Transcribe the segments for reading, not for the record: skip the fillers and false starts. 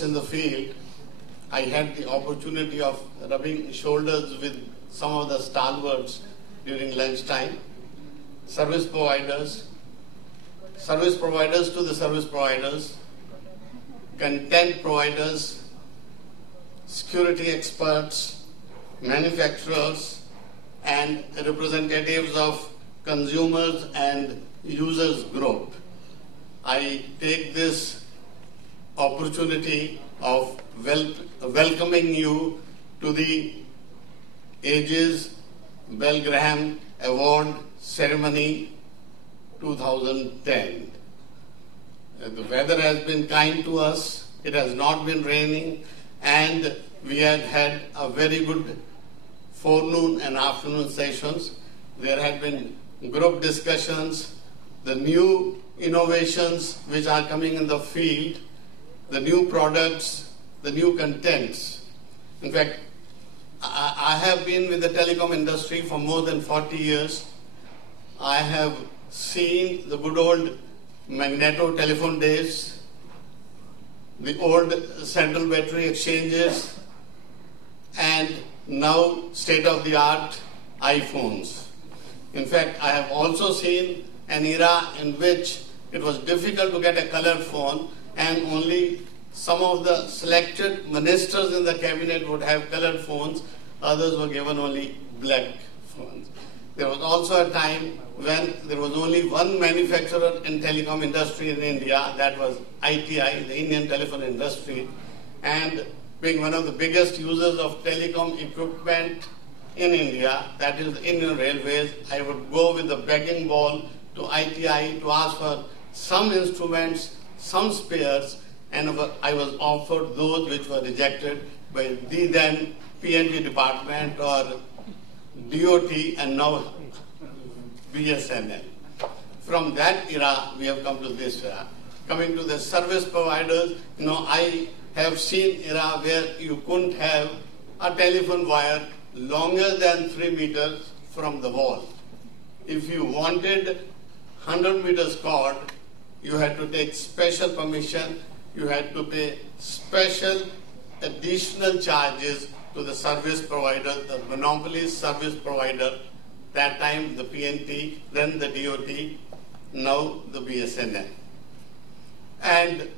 course in the field, I had the opportunity of rubbing shoulders with some of the stalwarts during lunchtime, service providers to the service providers, content providers, security experts, manufacturers, and representatives of consumers and users group. I take this opportunity of welcoming you to the Aegis Bell Graham Award Ceremony 2010. The weather has been kind to us. It has not been raining, and we had had a very good forenoon and afternoon sessions. There had been group discussions, the new innovations which are coming in the field, the new products, the new contents. In fact, I have been with the telecom industry for more than 40 years. I have seen the good old magneto telephone days, the old central battery exchanges, and now state-of-the-art iPhones. In fact, I have also seen an era in which it was difficult to get a colored phone, and only some of the selected ministers in the cabinet would have colored phones, others were given only black phones. There was also a time when there was only one manufacturer in telecom industry in India, that was ITI, the Indian Telephone Industry, and being one of the biggest users of telecom equipment in India, that is the Indian Railways, I would go with the begging ball to ITI to ask for some instruments, some spares, and I was offered those which were rejected by the then PNG department or DOT and now BSNL. From that era, we have come to this era. Coming to the service providers, I have seen era where you couldn't have a telephone wire longer than 3 meters from the wall. If you wanted 100 meters cord, you had to take special permission, you had to pay special additional charges to the service provider, the monopoly service provider, that time the PNT, then the DOT, now the BSNL. And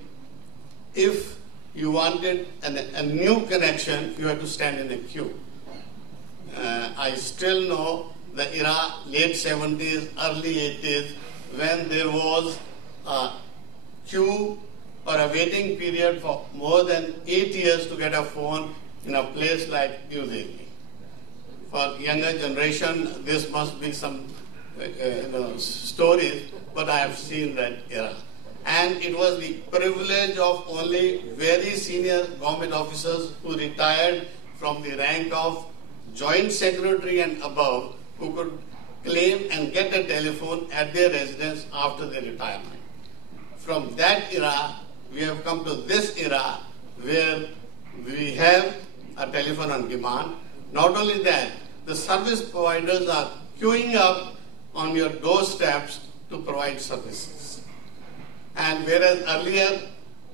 if you wanted a new connection, you had to stand in a queue. I still know the era, late 70s, early 80s, when there was a queue or a waiting period for more than 8 years to get a phone in a place like New Delhi. For younger generation, this must be some stories, but I have seen that era. And it was the privilege of only very senior government officers who retired from the rank of Joint Secretary and above who could claim and get a telephone at their residence after their retirement. From that era, we have come to this era where we have a telephone on demand. Not only that, the service providers are queuing up on your doorsteps to provide services. And whereas earlier,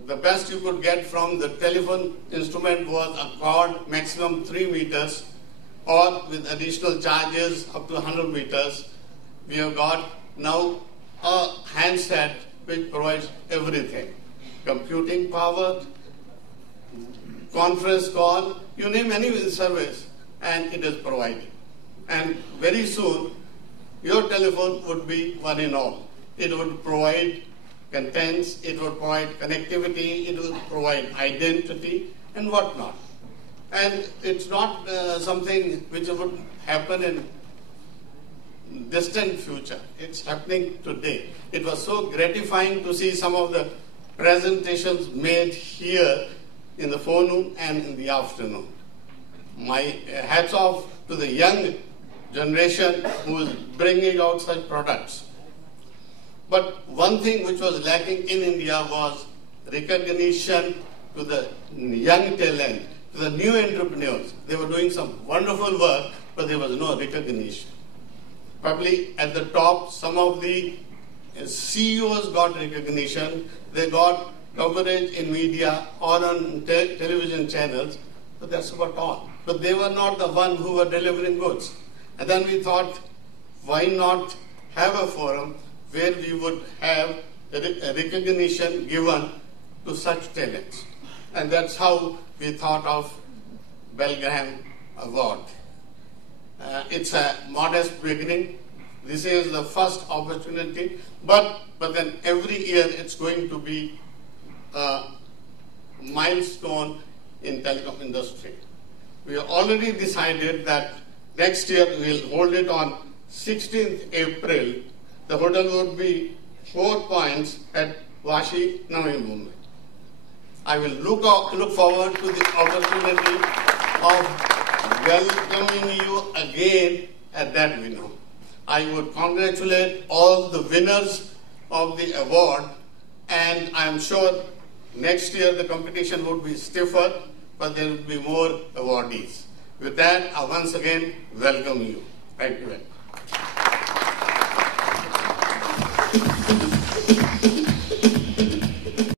the best you could get from the telephone instrument was a cord maximum 3 meters, or with additional charges up to 100 meters, we have got now a handset which provides everything. Computing power, conference call, you name any service, and it is provided. And very soon, your telephone would be one in all. It would provide contents, it would provide connectivity, it would provide identity, and whatnot. And it's not something which would happen in distant future. It's happening today. It was so gratifying to see some of the presentations made here in the forenoon and in the afternoon. My hats off to the young generation who is bringing out such products. But one thing which was lacking in India was recognition to the young talent, to the new entrepreneurs. They were doing some wonderful work, but there was no recognition. Probably at the top, some of the CEOs got recognition. They got coverage in media or on television channels, but that's about all. But they were not the one who were delivering goods. And then we thought, why not have a forum where we would have a recognition given to such talents. And that's how we thought of Bell Graham Award. It's a modest beginning. This is the first opportunity, but then every year it's going to be a milestone in telecom industry. We have already decided that next year we'll hold it on 16th April. The hotel would be 4 Points at Vashi, Navi Mumbai. I will look forward to the opportunity of welcoming you again at that venue. I would congratulate all the winners of the award, and I'm sure next year the competition would be stiffer, but there will be more awardees. With that, I once again welcome you. Thank you very much.